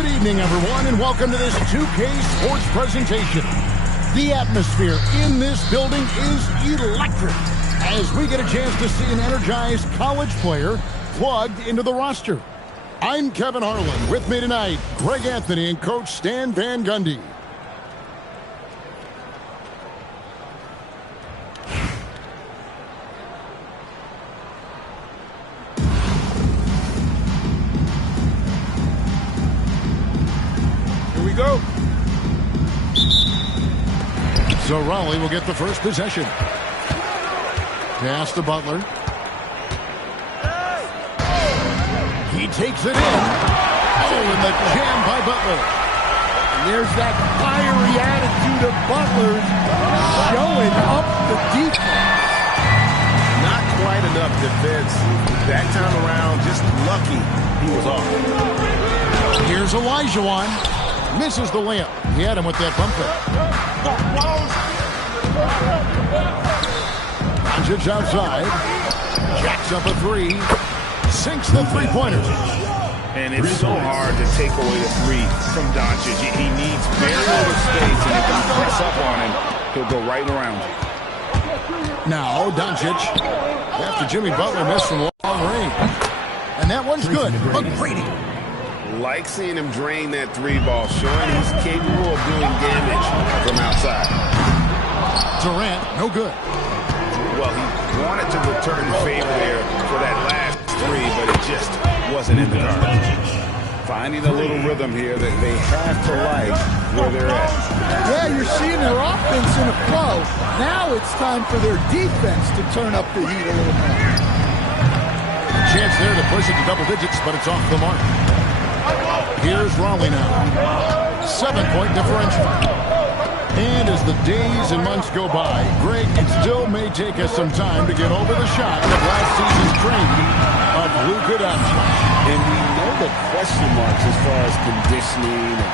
Good evening, everyone, and welcome to this 2K Sports presentation. The atmosphere in this building is electric as we get a chance to see an energized college player plugged into the roster. I'm Kevin Harlan. With me tonight, Greg Anthony and Coach Stan Van Gundy. Go. So Raleigh will get the first possession. Pass to Butler. He takes it in. Oh, and the jam by Butler. And there's that fiery attitude of Butler showing up the defense. Not quite enough defense. That time around, just lucky he was off. Here's Olajuwon. Misses the layup. He had him with that bumper. Doncic outside. Jacks up a three. Sinks the three-pointer. And it's so hard to take away the three from Doncic. He needs very little space, and if you press up on him, he'll go right around you. Now, Doncic, after Jimmy Butler missed from long range. And that one's good. McGrady. Like seeing him drain that three ball, showing he's capable of doing damage from outside. Durant, no good. Well, he wanted to return the favor there for that last three, but it just wasn't in the guard. Finding a little rhythm here that they have to like where they're at. Yeah, you're seeing their offense in a flow. Now it's time for their defense to turn up the heat a little more. Chance there to push it to double digits, but it's off the mark. Here's Raleigh now. 7-point differential. And as the days and months go by, Greg, it still may take us some time to get over the shock of last season's trade of Luka Doncic. And we know the question marks as far as conditioning and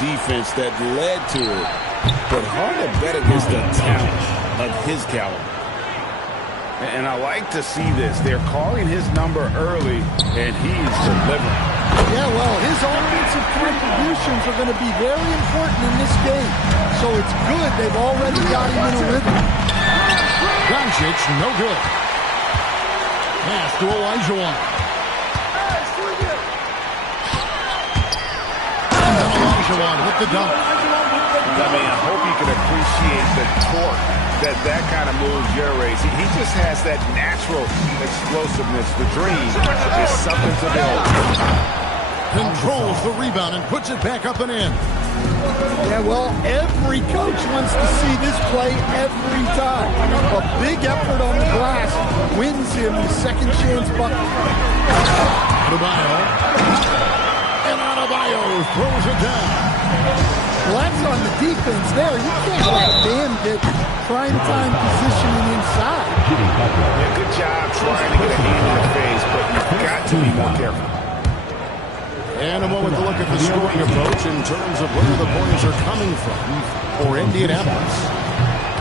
defense that led to it. But hard to bet against the talent of his caliber. And I like to see this. They're calling his number early, and he's delivering. Yeah, well, his offensive contributions are going to be very important in this game. So it's good they've already got him in a rhythm. Doncic, no good. Pass to Olajuwon. And then Olajuwon with the dunk. I mean, I hope you can appreciate the torque that kind of move generates. He just has that natural explosiveness. The dream is something to build. Controls the rebound and puts it back up and in. Yeah, well, every coach wants to see this play every time. A big effort on the glass wins him the second chance bucket. Adebayo. And Adebayo throws it down. Well, that's on the defense there. You can't let Bam get prime-time positioning inside. Yeah, good job trying to get a hand in the face, but you've got to be more careful. And a moment to look at the scoring approach in terms of where the points are coming from for Indianapolis.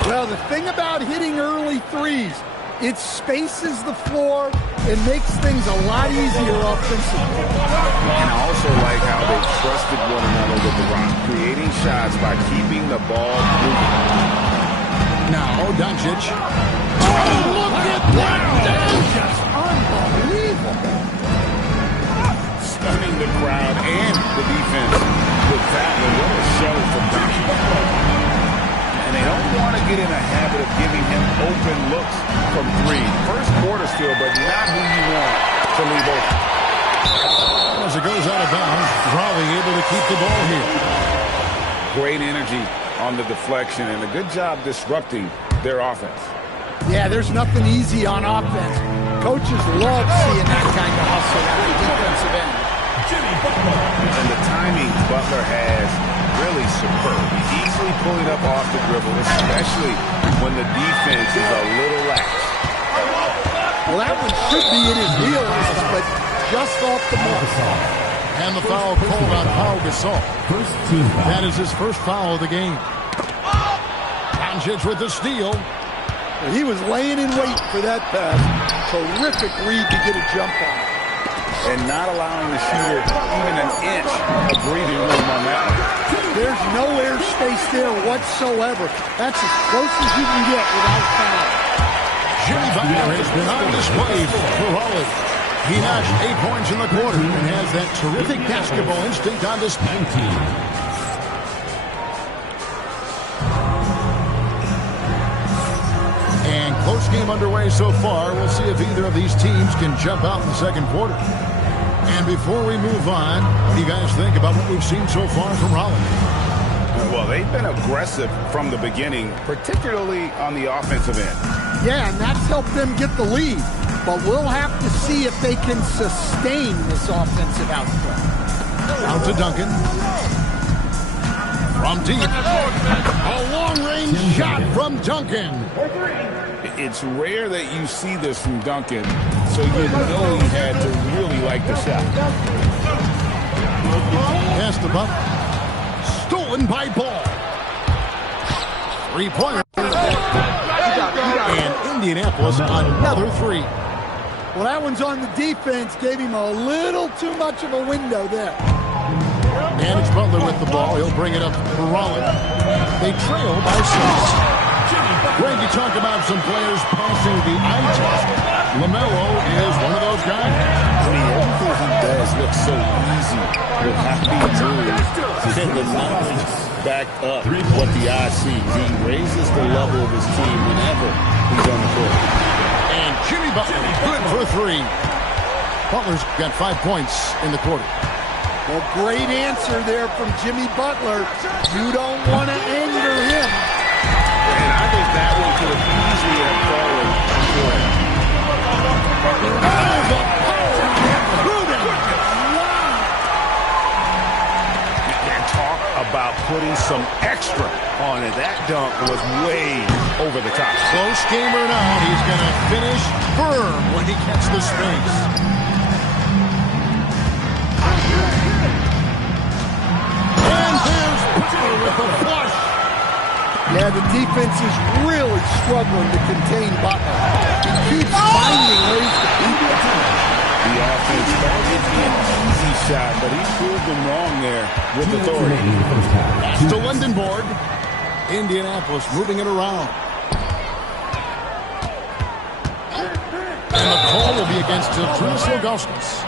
Well, the thing about hitting early threes, it spaces the floor and makes things a lot easier offensively. And I also like how they trusted one another with the rock, creating shots by keeping the ball moving. Now, Doncic. Oh, look at that! That's just unbelievable. Stunning the crowd and the defense with that one. What a show from Doncic. And they don't want to get in a habit of giving him open looks from three. First quarter still, but not who you want to leave open. As it goes out of bounds, Raleigh able to keep the ball here. Great energy on the deflection and a good job disrupting their offense. Yeah, there's nothing easy on offense. Coaches love seeing that kind of hustle at the defensive end. And the timing Butler has really superb. He's easily pulling up off the dribble, especially when the defense is a little lax. Well, that one should be in his wheelhouse, but just off the mark. And the foul called on Pau Gasol. That is his first foul of the game. Doncic with the steal. He was laying in wait for that pass. Terrific read to get a jump on. and not allowing the shooter even an inch of breathing room on that one. There's no air space there whatsoever. That's as close as you can get without foul. Jimmy Butler has been on display for Raleigh. He notched 8 points in the quarter and has that terrific basketball instinct on display. And close game underway so far. We'll see if either of these teams can jump out in the second quarter. And before we move on, what do you guys think about what we've seen so far from Raleigh? Well, they've been aggressive from the beginning, particularly on the offensive end. Yeah, and that's helped them get the lead. But we'll have to see if they can sustain this offensive output. Out to Duncan. From deep. A long-range shot from Duncan. It's rare that you see this from Duncan, so you know he had to really like the shot. Pass the buck. Stolen by Ball. 3-pointer. And Indianapolis another 3. Well, that one's on the defense. Gave him a little too much of a window there. And it's Butler with the ball. He'll bring it up for Raleigh. They trail by 6. Greg, you talk about some players passing the eye test. LaMelo is one of those guys. I mean, everything he does looks so easy with how he moves. And the knowledge back up what the eye sees. He raises the level of his team whenever he's on the court. And Jimmy Butler, good for 3. Butler's got 5 points in the quarter. Well, great answer there from Jimmy Butler. You don't want to anger him. And I think that one could have easily have fallen for him. Oh, the power of And talk about putting some extra on it. That dunk was way over the top. Close game or not, he's going to finish firm when he gets the space. And there's Butler with the flush. Yeah, the defense is really struggling to contain Butler. He keeps finding ways to beat the team. The offense thought it'd be an easy shot, but he proved them wrong there with authority. Pass to Lindenborg. Indianapolis moving it around. And the call will be against Trinas Ilgauskas.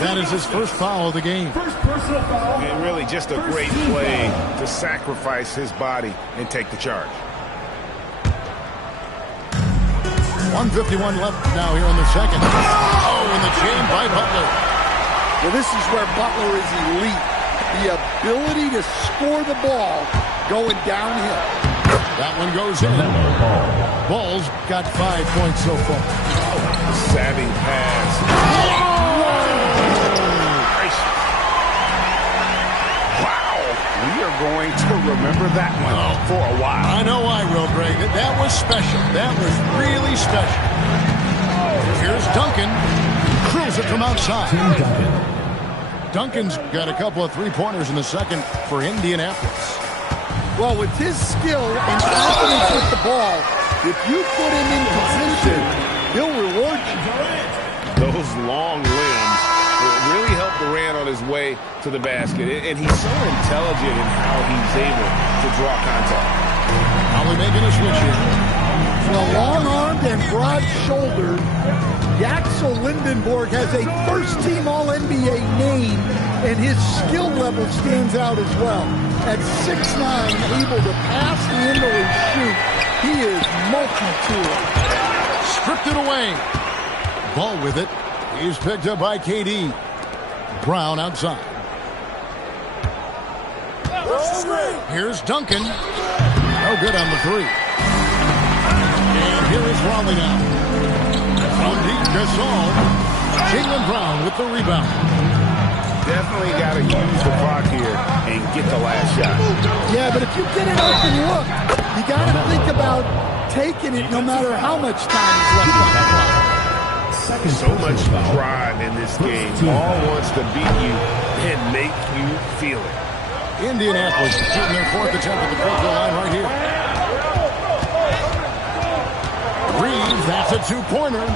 That is his first foul of the game. And really just a great play to sacrifice his body and take the charge. 1:51 left now here in the second. Oh, and the jam by Butler. Well, this is where Butler is elite. The ability to score the ball going downhill. That one goes in. Ball's got 5 points so far. Savvy pass. Wow. We are going to remember that one for a while. I know I will, Greg. That was special. That was really special. Here's Duncan. Cruise it from outside. Duncan's got a couple of 3-pointers in the second for Indianapolis. Well, with his skill and confidence with the ball, if you put him in position, he'll reward you. Those long limbs really helped Durant on his way to the basket. And he's so intelligent in how he's able to draw contact. Probably making a switch here. Well, long-armed and broad-shouldered, Axel Lindenborg has a first-team All-NBA name, and his skill level stands out as well. At 6'9", able to pass, handle, and shoot, he is multi-tool. Stripped it away. Ball with it. He's picked up by KD. Brown outside. Here's Duncan. No good on the 3. And here is Raleigh now. From deep, Gasol. Jaylen Brown with the rebound. Definitely got to use the clock here and get the last shot. Yeah, but if you get an open look, you got to think about taking it no matter how much time is left on the clock. So much drive in this game. All wants to beat you and make you feel it. Indianapolis shooting their 4th attempt at the free throw line right here. Reeves, that's a 2-pointer.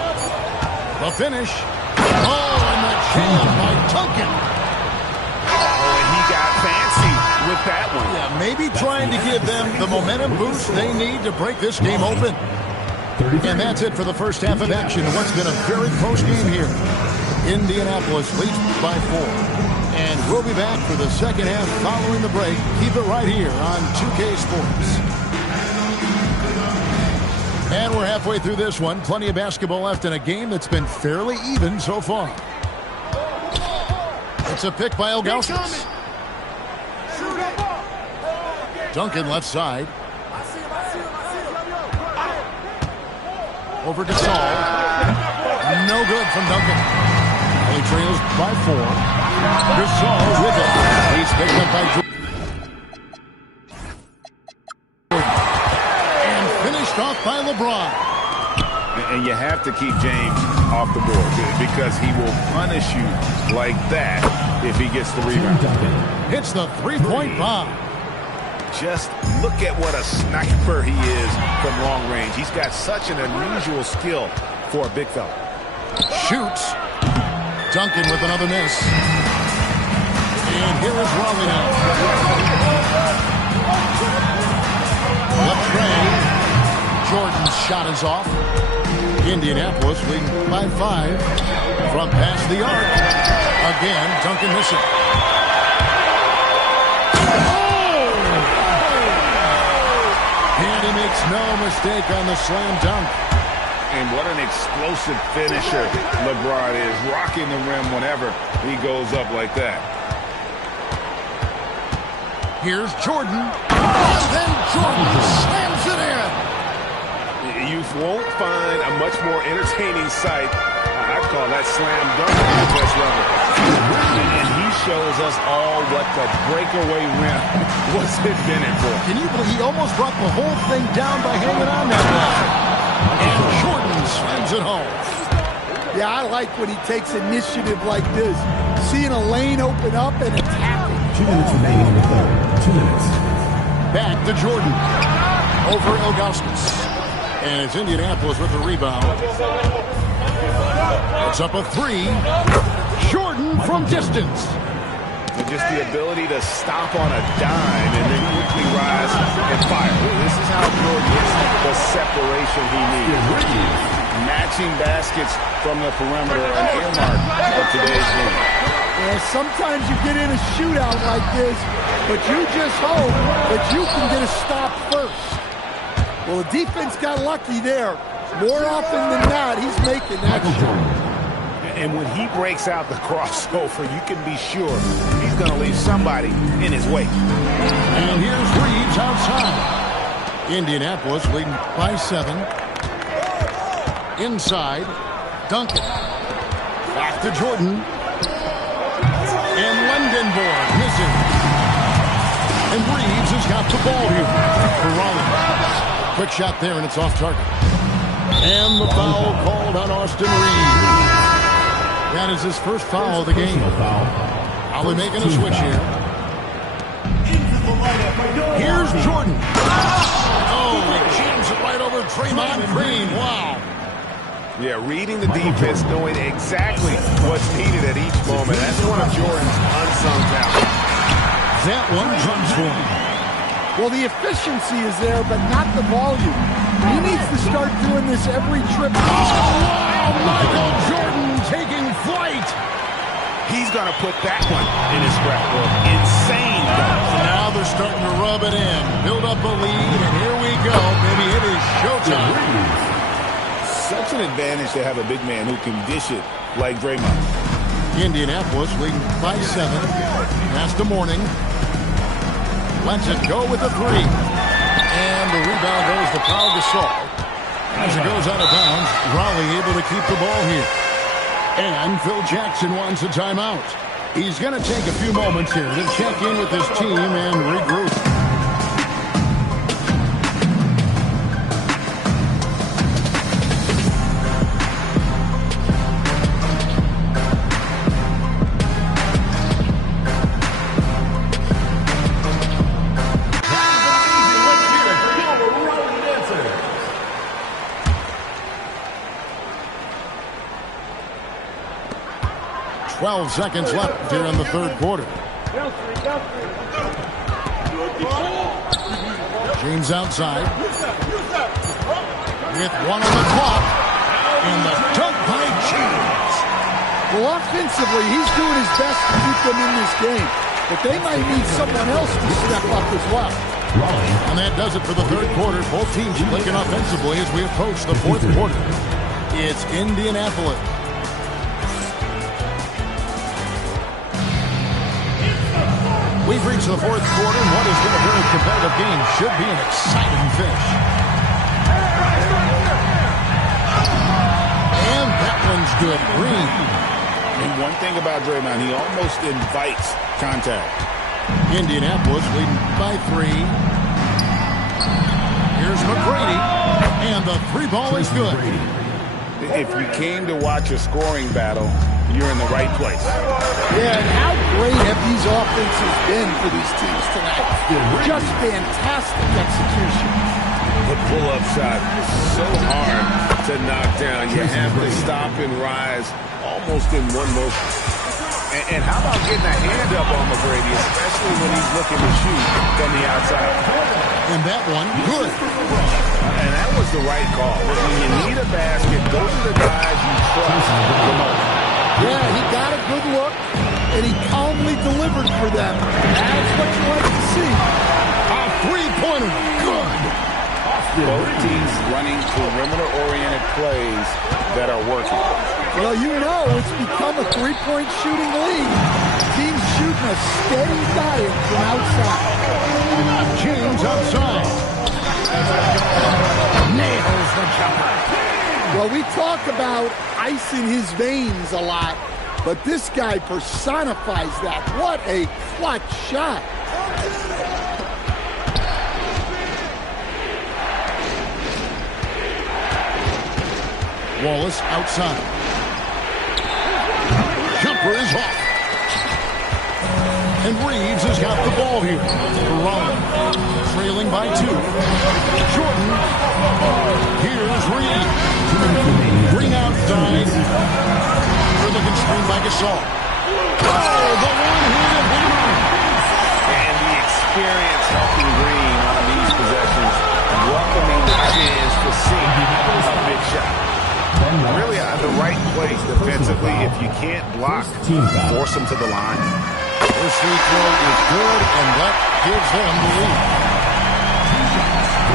The finish. Oh, and the jam by Duncan. Oh, and he got fancy with that one. Yeah, maybe trying to give them the momentum boost they need to break this game open. And that's it for the first half of action. What's been a very close game here. Indianapolis leads by 4. And we'll be back for the second half following the break. Keep it right here on 2K Sports. And we're halfway through this one. Plenty of basketball left in a game that's been fairly even so far. It's a pick by Ilgauskas. Duncan left side. Over Gasol. No good from Duncan. He trails by 4. Gasol with it. He's picked up by Jordan. And finished off by LeBron. And you have to keep James off the board because he will punish you like that if he gets the rebound. Hits the three-point bomb. Just look at what a sniper he is from long range. He's got such an unusual skill for a big fella. Shoots. Duncan with another miss. And here is Raleigh now. Left tray. Jordan's shot is off. Indianapolis leading by 5 from past the arc. Again, Duncan missing. And he makes no mistake on the slam dunk. And what an explosive finisher LeBron is, rocking the rim whenever he goes up like that. Here's Jordan. And then Jordan slams it in. You won't find a much more entertaining sight. I call that slam dunk at this level. And he shows us all what the breakaway rim was invented for. Can you believe he almost brought the whole thing down by hanging on that line? And Jordan slams it home. Yeah, I like when he takes initiative like this. Seeing a lane open up and attacking. 2 minutes remaining in the third. 2 minutes. Back to Jordan. Over Ilgauskas. And it's Indianapolis with the rebound. It's up a 3. Jordan from distance. And just the ability to stop on a dime and then quickly rise and fire. This is how Jordan gets the separation he needs. Matching baskets from the perimeter, an earmark of today's game. Yeah, sometimes you get in a shootout like this, but you just hope that you can get a stop first. Well, the defense got lucky there. More often than not, he's making that shot. And when he breaks out the crossover, you can be sure he's going to leave somebody in his wake. And here's Reeves outside. Indianapolis leading by 7. Inside, Duncan. Back to Jordan. And Lindenborg missing. And Reeves has got the ball here for Raleigh. Quick shot there, and it's off target. And the foul called on Austin Reeves. That is his first foul of the game. Raleigh making a switch here. Here's Jordan. Oh, he jams it right over Draymond Green. Wow. Yeah, reading the defense, knowing exactly what's needed at each moment. That's one of Jordan's unsung talents. That one comes for him. Well, the efficiency is there, but not the volume. He needs to start doing this every trip. Wow, Michael Jordan taking flight. He's going to put that one in his scrapbook. Insane. So now they're starting to rub it in. Build up a lead, and here we go, baby. It is showtime. Such an advantage to have a big man who can dish it like Draymond. Indianapolis leading by 7. That's the morning. Lets it go with a 3. And the rebound goes to Pau Gasol. As it goes out of bounds, Raleigh able to keep the ball here. And Phil Jackson wants a timeout. He's going to take a few moments here to check in with his team and regroup. 12 seconds left here in the third quarter. James outside. With one on the clock. And the dunk by James. Well, offensively, he's doing his best to keep them in this game. But they might need someone else to step up as well. And that does it for the third quarter. Both teams clicking offensively as we approach the fourth quarter. It's Indianapolis. We've reached the fourth quarter, and what has been a very competitive game should be an exciting finish. And that one's good. Green. And one thing about Draymond, he almost invites contact. Indianapolis leading by 3. Here's McGrady, and the 3 ball is good. If you came to watch a scoring battle, you're in the right place. Yeah, and how great have these offenses been for these teams tonight? Just fantastic execution. The pull-up shot is so hard to knock down. You have to stop and rise almost in one motion. And how about getting a hand up on McGrady, especially when he's looking to shoot from the outside? And that one, good. And that was the right call. When you need a basket, those are the guys you trust the most. Yeah, he got a good look, and he calmly delivered for them. That's what you like to see. A three-pointer, good. Both teams running perimeter-oriented plays that are working. Well, you know it's become a three-point shooting league. Teams shooting a steady diet from outside. James outside. Nails the jumper. Well, we talk about ice in his veins a lot, but this guy personifies that. What a clutch shot. Wallace outside. Jumper is off. And Reeves has got the ball here for Rollins. Trailing by 2. Jordan. Here's Reeves. Green outside. With a good screen by Gasol. Oh, the one-handed hammer. And the experience helping Green on these possessions, welcoming the chance to see a big shot. Really at the right place defensively. If you can't block, force them to the line. This free throw is good, and that gives them the lead.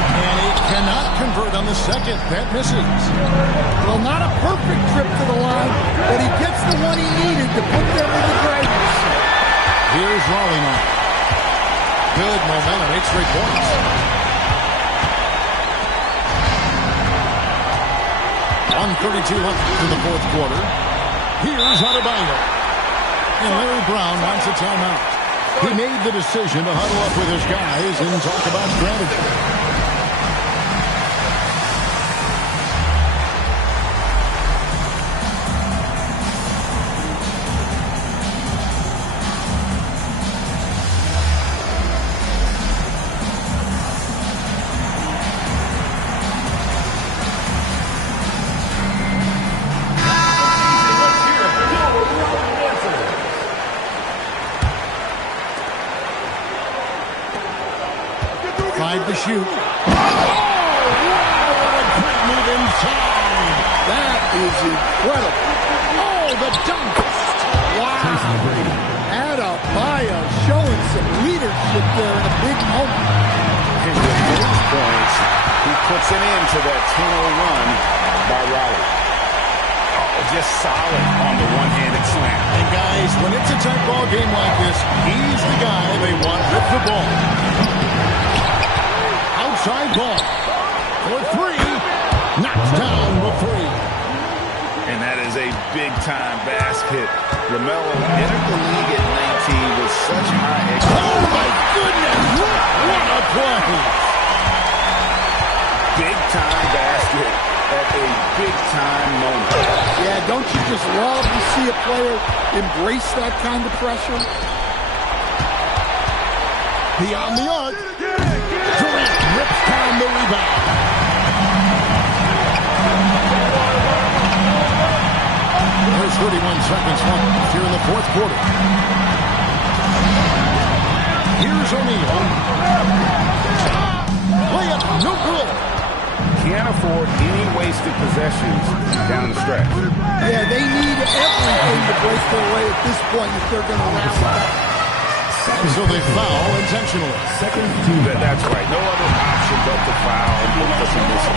And he cannot convert on the second. That misses. Well, not a perfect trip to the line, but he gets the one he needed to put them in the driver's seat. Here's Raleigh now. Good momentum, 8 straight points. .132 left in the fourth quarter. Here's Adebayo. And Larry Brown wants a timeout. He made the decision to huddle up with his guys and talk about strategy. To shoot. Oh, wow, what a great move inside. That is incredible. Oh, the dunk. Wow. Adebayo showing some leadership there in a big moment. And with those points, he puts an end to that 10-0 run by Raleigh. Oh, just solid on the one-handed slam. And guys, when it's a tight ball game like this, he's the guy they want with the ball. Outside ball for 3, knocks down the 3. And that is a big-time basket. LaMelo entered the league at 19 with such high expectations. Oh, my goodness! What a play! Big-time basket at a big-time moment. Yeah, don't you just love to see a player embrace that kind of pressure? Beyond the arc. Durant rips down the rebound. There's 31 seconds left here in the fourth quarter. Here's O'Neal. Layup, no good. Can't afford any wasted possessions down the stretch. Yeah, they need everything to break their way at this point if they're going to rally. So they foul intentionally. That's right. No other option but to foul and put the submission.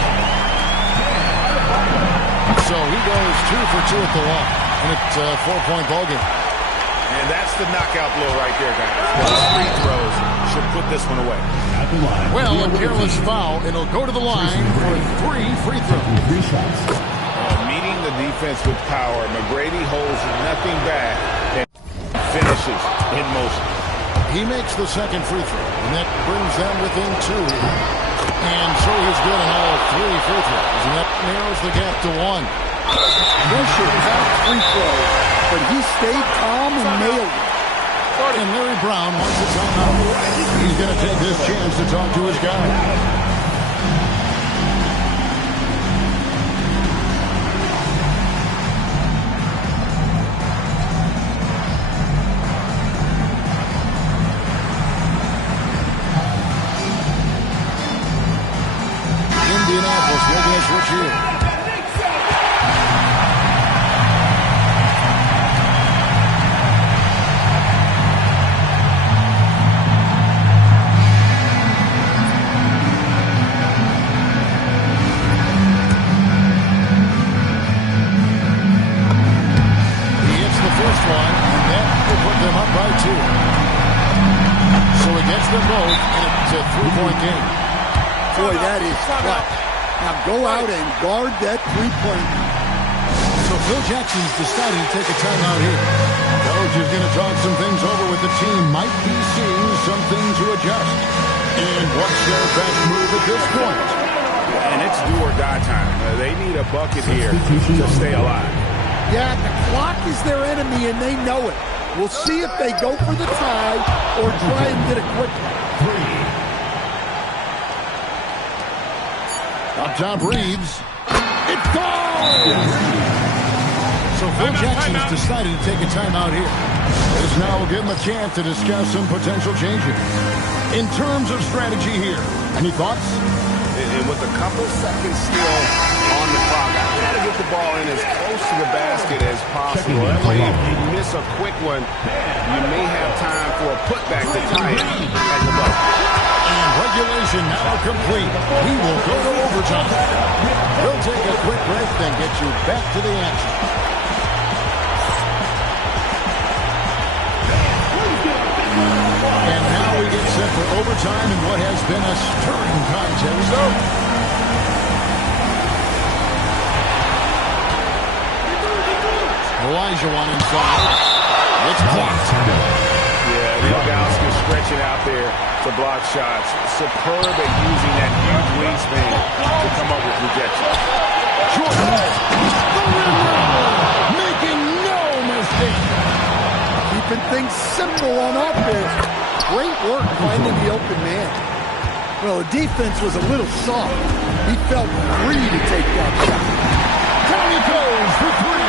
So he goes 2 for 2 at the line. And it's a 4-point ball game. And that's the knockout blow right there, guys. Those free throws should put this one away. Well, a careless foul, and he'll go to the line for 3 free throws. Meeting the defense with power, McGrady holds nothing back and finishes in motion. He makes the second free throw, and that brings them within 2 here. And so he's good on all 3 free throws, and that narrows the gap to 1. Pressure without free throw, but he stayed calm and nailed it. And Larry Brown wants a timeout. He's going to take this chance to talk to his guy. Indianapolis making a switch here. Game. Boy, that is clutch. Now go out and guard that three-point. So Phil Jackson's decided to take a timeout here. Coach is going to talk some things over with the team. Might be seeing something to adjust. And what's their best move at this point? And it's do or die time. They need a bucket here to stay alive. Yeah, the clock is their enemy and they know it. We'll see if they go for the tie or try and get it quickly. Up top, Reeves. It goes! So Phil Jackson's decided to take a timeout here. This now will give him a chance to discuss some potential changes. In terms of strategy here, any thoughts? And with a couple seconds still on the clock, I try to get the ball in as close to the basket as possible. That way, if you miss a quick one, you may have time for a putback to tie it at the bucket. And regulation now complete. We will go to overtime. We'll take a quick break, then get you back to the action. And now we get set for overtime in what has been a stirring contest. Elijah one inside. It's blocked. Yeah, Mangum stretching out there to block shots. Superb at using that huge wingspan to come up with rejection. Jordan, making no mistake. Keeping things simple on offense. Great work finding the open man. Well, the defense was a little soft. He felt free to take that shot. Down he goes for 3.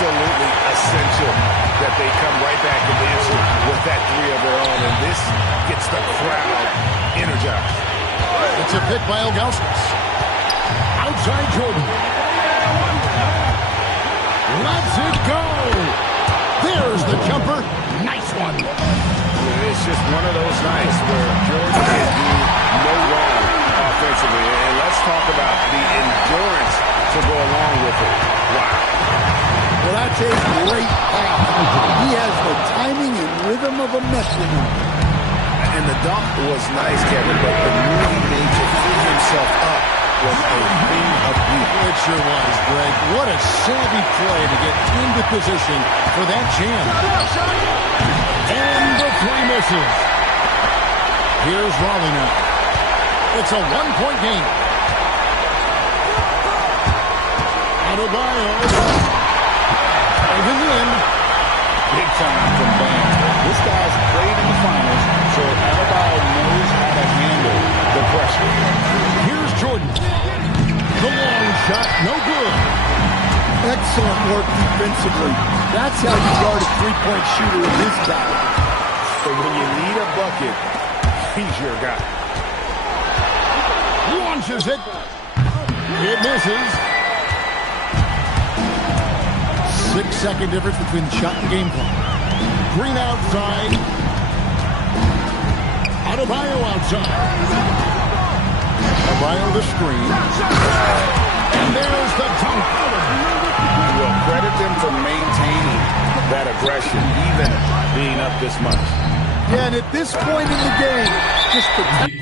Absolutely essential that they come right back and answer with that 3 of their own, and this gets the crowd energized. It's a pick by Ilgauskas. Outside Jordan. Lets it go. There's the jumper. Nice one. It's just one of those nights where Jordan can do no wrong offensively. And let's talk about the endurance to go along with it. Wow. Well, that's a great pass. He has the timing and rhythm of a metronome. And the dunk was nice, Kevin, but the move he made to free himself up was a thing of beauty. It sure was, Greg. What a savvy play to get into position for that jam. And the 3 misses. Here's Raleigh now. It's a 1-point game. Adebayo. Over the end. Big time from Bam. This guy's played in the finals, so Adebayo knows how to handle the pressure. Here's Jordan. The long shot, no good. excellent work defensively. That's how you guard a three-point shooter of his caliber. So when you need a bucket, he's your guy. Launches it. It misses. 6-second difference between shot and game clock. Green outside. Adebayo outside. Adebayo the screen. And there's the dunk. Well, credit them for maintaining that aggression, even being up this much. Yeah, and at this point in the game, just protect.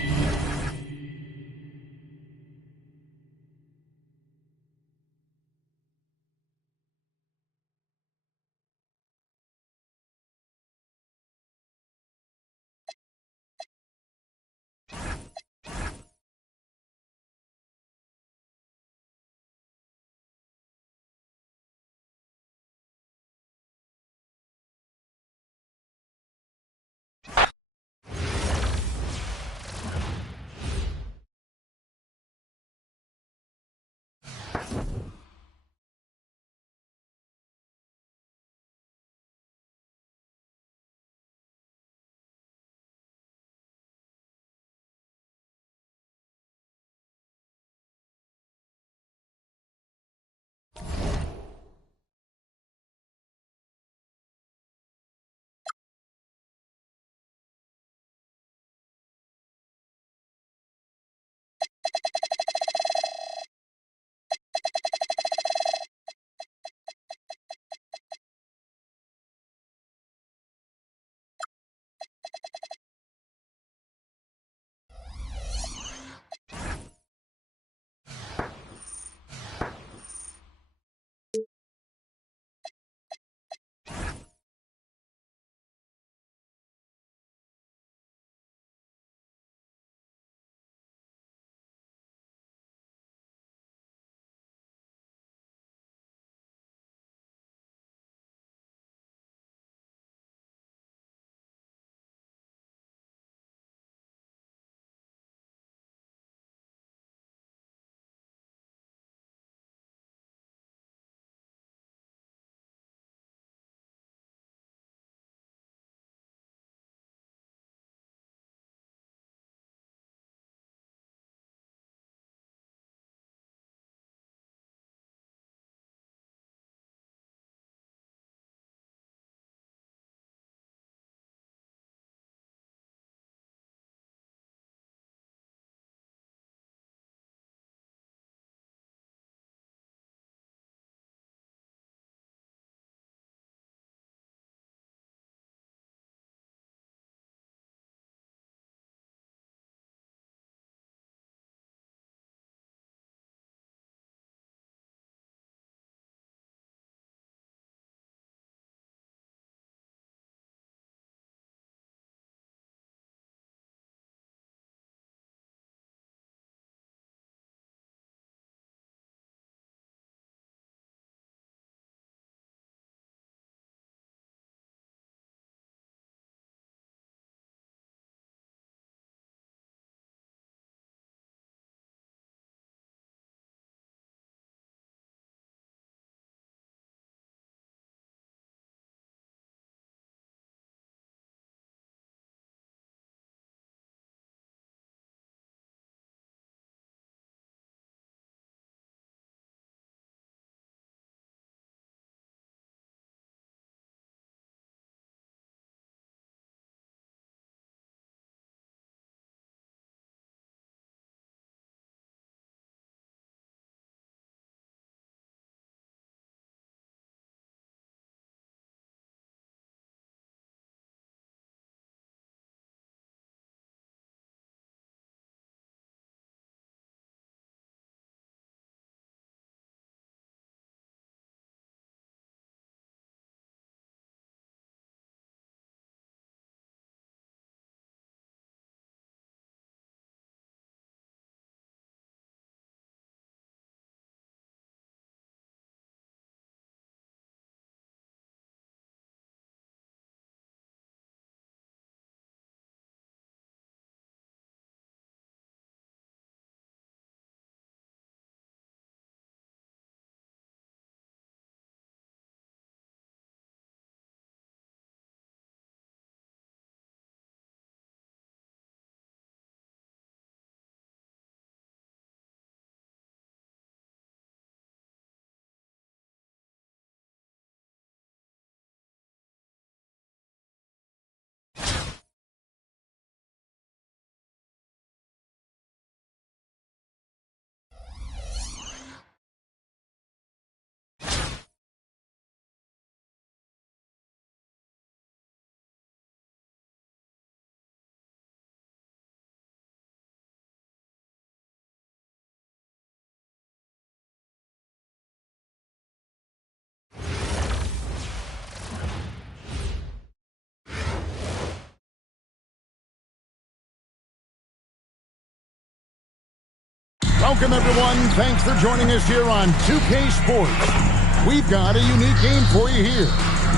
Welcome, everyone. Thanks for joining us here on 2K Sports. We've got a unique game for you here.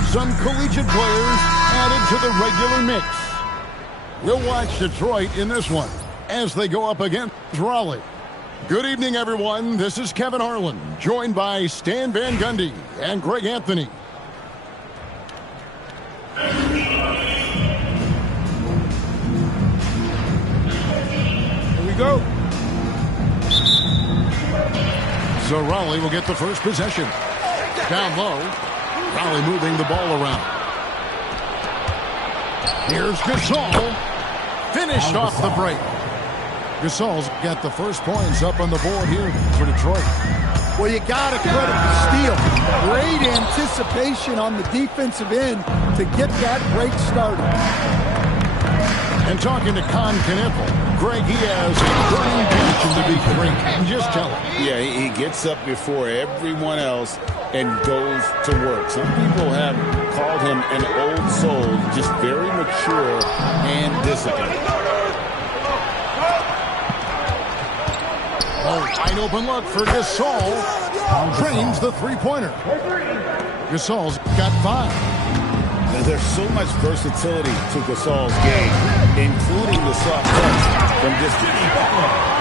Some collegiate players added to the regular mix. We'll watch Detroit in this one as they go up against Raleigh. Good evening, everyone. This is Kevin Harlan, joined by Stan Van Gundy and Greg Anthony. Here we go. So Raleigh will get the first possession. Down low. Raleigh moving the ball around. Here's Gasol. Finished off the break. Gasol's got the first points up on the board here for Detroit. Well, you got to credit the steal. Great anticipation on the defensive end to get that break started. And talking to Con Kniffel, Greg, he has a burning passion to be great. And just tell him. Yeah, he gets up before everyone else and goes to work. Some people have called him an old soul, just very mature and disciplined. Oh, wide open look for Gasol. Drains the three-pointer. Gasol's got 5. There's so much versatility to Gasol's game, including the soft touch from distance.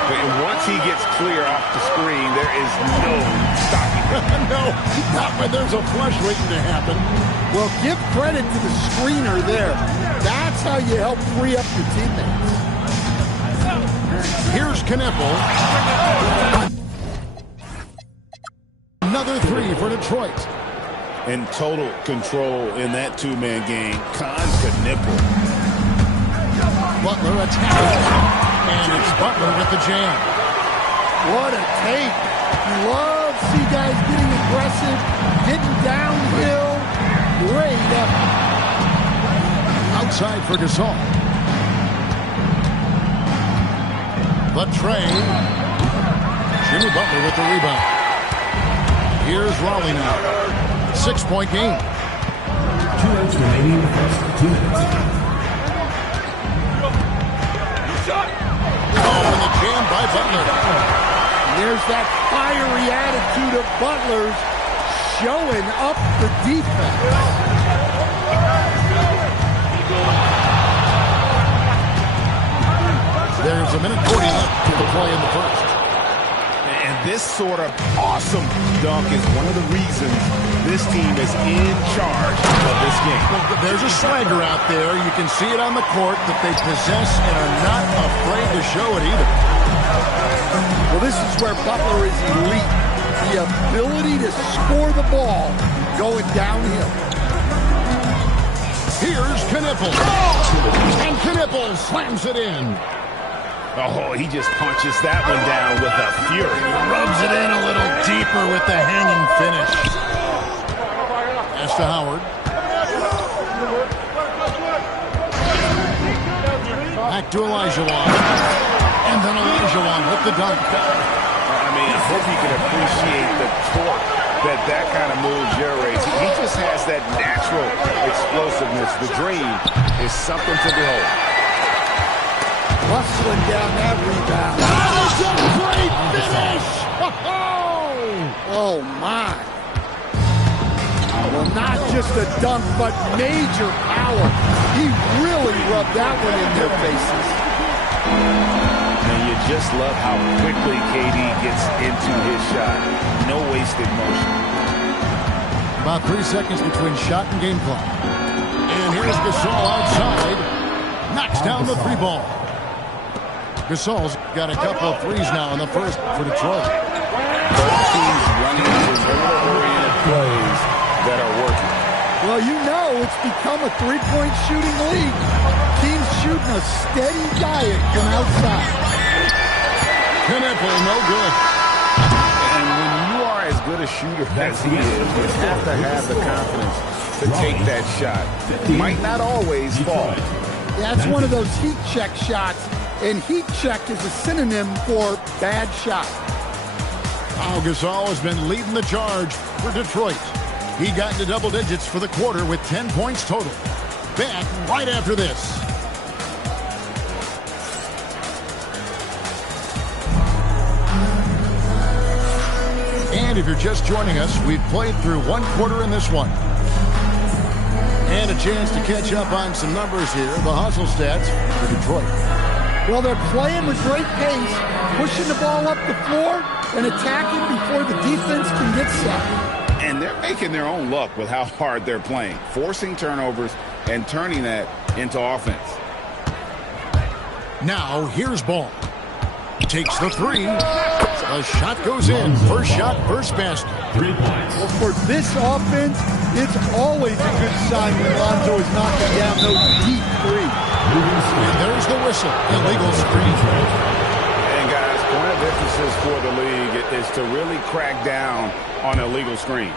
But once he gets clear off the screen, there is no stopping him. No, not when there's a flush waiting to happen. Well, give credit to the screener there. That's how you help free up your teammates. Here's Kniffel. Another 3 for Detroit. In total control in that two-man game, Con Kniffel. Butler attacking. And it's Butler with the jam. What a take. You love to see guys getting aggressive, getting downhill. Great effort. Outside for Gasol. The tray. Jimmy Butler with the rebound. Here's Raleigh now. 6-point game. 2 minutes remaining in the first. 2 minutes. Oh, and the jam by Butler. There's that fiery attitude of Butler's showing up the defense. There's a minute 40 left to the play in the first. And this sort of awesome dunk is one of the reasons this team is in charge of this game. Well, there's a swagger out there. You can see it on the court that they possess and are not afraid to show it either. Well, this is where Butler is elite. The ability to score the ball going downhill. Here's Kniffel. And Kniffel slams it in. Oh, he just punches that one down with a fury. Rubs it in a little deeper with the hanging finish. Pass to Howard. Back to Olajuwon. And then Olajuwon with the dunk. I mean, I hope you can appreciate the torque that kind of move generates. He just has that natural explosiveness. The dream is something to behold. Hustling down that rebound. That's a great finish! Oh, my. Well, not just a dunk, but major power. He really rubbed that one in their faces. And you just love how quickly KD gets into his shot. No wasted motion. About 3 seconds between shot and game clock. And here's Gasol outside. Knocks down the 3 ball. Gasol's got a couple of threes now in the first for Detroit. Both teams running perimeter-oriented plays that are working. Well, you know it's become a three-point shooting league. Teams shooting a steady diet from outside. Kniffel, no good. And when you are as good a shooter as he is, you have to have the confidence to take that shot. Might not always fall. That's one of those heat check shots. And heat check is a synonym for bad shot. Pau Gasol has been leading the charge for Detroit. He got into double digits for the quarter with 10 points total. Back right after this. And if you're just joining us, we've played through one quarter in this one. And a chance to catch up on some numbers here. The hustle stats for Detroit. Well, they're playing with great pace, pushing the ball up the floor and attacking before the defense can get set. And they're making their own luck with how hard they're playing, forcing turnovers and turning that into offense. Now, here's Ball. Takes the three. A shot goes in. First shot, first basket. 3 points. Well, for this offense, it's always a good sign when Lonzo is knocking down those deep threes. And there's the whistle. Illegal screen. And guys, point of emphasis for the league is to really crack down on illegal screens.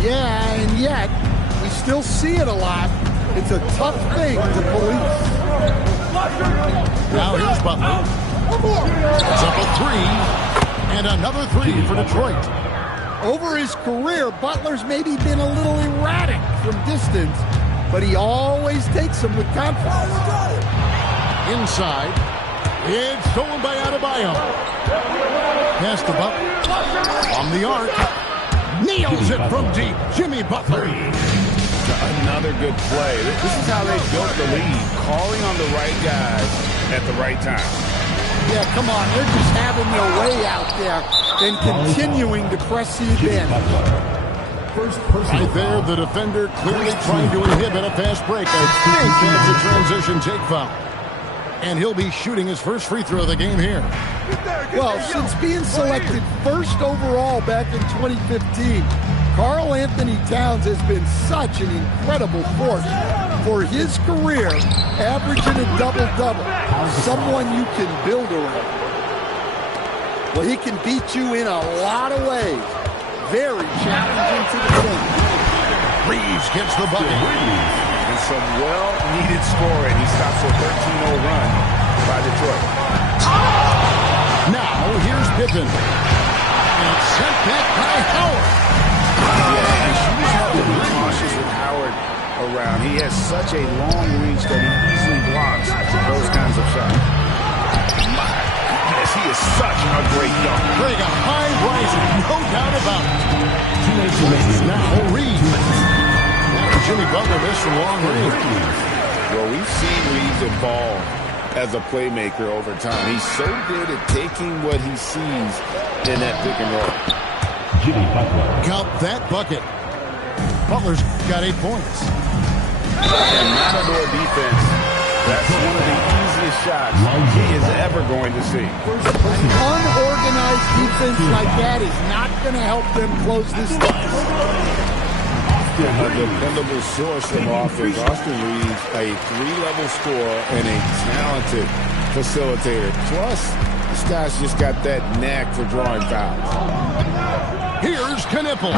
Yeah, and yet, we still see it a lot. It's a tough thing to police. Now here's Butler. It's up a three. And another three for Detroit. Over his career, Butler's maybe been a little erratic from distance, but he always takes them with confidence. Inside. It's stolen by Adebayo. Pass to Butler. On the arc. Nails it from deep. Jimmy Butler. Another good play. This is how they built the lead, calling on the right guys at the right time. Yeah, come on. They're just having their way out there and continuing to press the advantage. First personal Right there, the defender clearly trying to inhibit a fast break. I think that's a transition take foul. And he'll be shooting his first free throw of the game here. Well, since being selected first overall back in 2015, Karl Anthony Towns has been such an incredible force for his career, averaging a double-double. Someone you can build around. Well, he can beat you in a lot of ways. Very challenging to defend. Reeves gets the bucket. And some well-needed scoring. He stops a 13-0 run by Detroit. Now, here's Pippen. And it's sent back by Howard. Yeah, and shooters have to be cautious with Howard around. He has such a long reach that he easily blocks those kinds of shots. My goodness, he is such a great dunk. They got high rising, no doubt about it. Now, Reeves. Now, Jimmy Butler missed from long range. Well, we've seen Reeves evolve as a playmaker over time. He's so good at taking what he sees in that pick and roll. Jimmy Butler. Count that bucket. Butler's got 8 points. And Matador defense, that's one of the easiest shots he is ever going to see. Unorganized defense like that is not going to help them close this deficit. A dependable source of offense. Austin Reeves, a 3-level scorer and a talented facilitator. Plus, this guy's just got that knack for drawing fouls. Here's Knipple.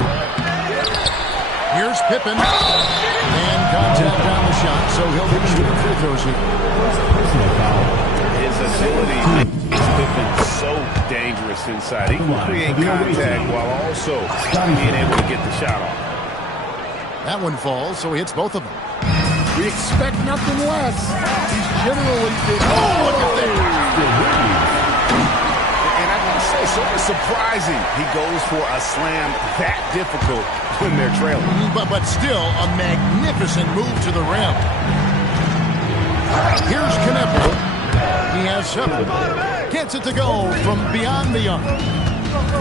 Here's Pippen. And contact on the shot, so he'll be shooting free throws here. His agility makes Pippen so dangerous inside. He can create contact while also being able to get the shot off. That one falls, so he hits both of them. We expect nothing less. He's generally been... Oh, look at that! And I gotta say, sort of surprising he goes for a slam that difficult when they're trailing. But still, a magnificent move to the rim. Here's Knipple. He has 7. Gets it to go from beyond the arc.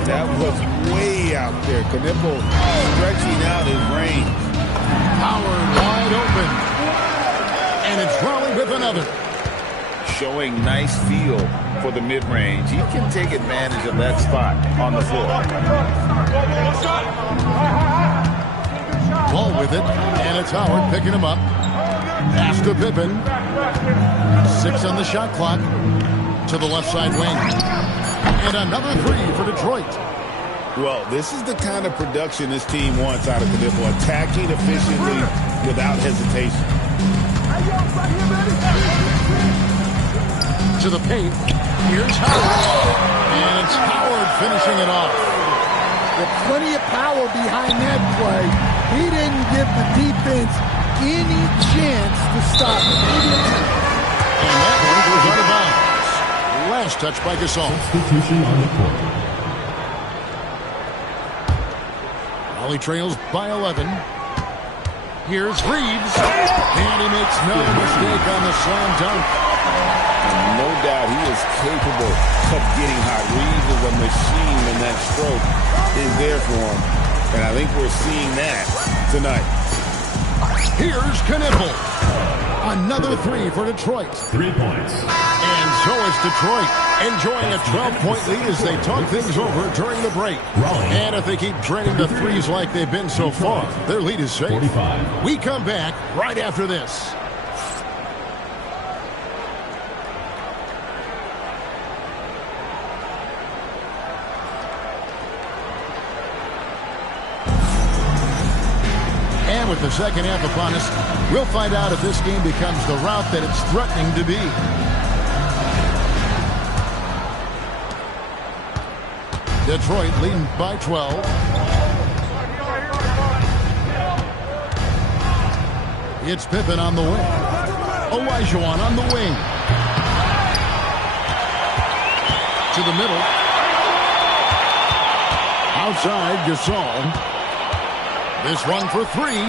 That was way out there. Knipple stretching out his range. Howard wide open. And it's Raleigh with another. Showing nice feel for the mid-range. He can take advantage of that spot on the floor. Ball with it, and it's Howard picking him up. Pass to Pippen. 6 on the shot clock. To the left side wing. And another 3 for Detroit. Well, this is the kind of production this team wants out of Knipple. Attacking efficiently without hesitation. To the paint. Here's Howard. And it's Howard finishing it off. With plenty of power behind that play, he didn't give the defense any chance to stop him. And that one goes out of bounds. Last touch by Gasol. Substitution on the court. Well, he trails by 11. Here's Reeves. And he makes no mistake on the slam dunk. And no doubt he is capable of getting hot. Reeves is a machine, and that stroke is there for him. And I think we're seeing that tonight. Here's Knippel. Another three for Detroit. 3 points. And so is Detroit, enjoying a 12-point lead as they talk things over during the break. And if they keep draining the threes like they've been so far, their lead is safe. 45. We come back right after this. And with the second half upon us, we'll find out if this game becomes the rout that it's threatening to be. Detroit leading by 12. It's Pippen on the wing. Olajuwon on the wing. To the middle. Outside, Gasol. This one for three.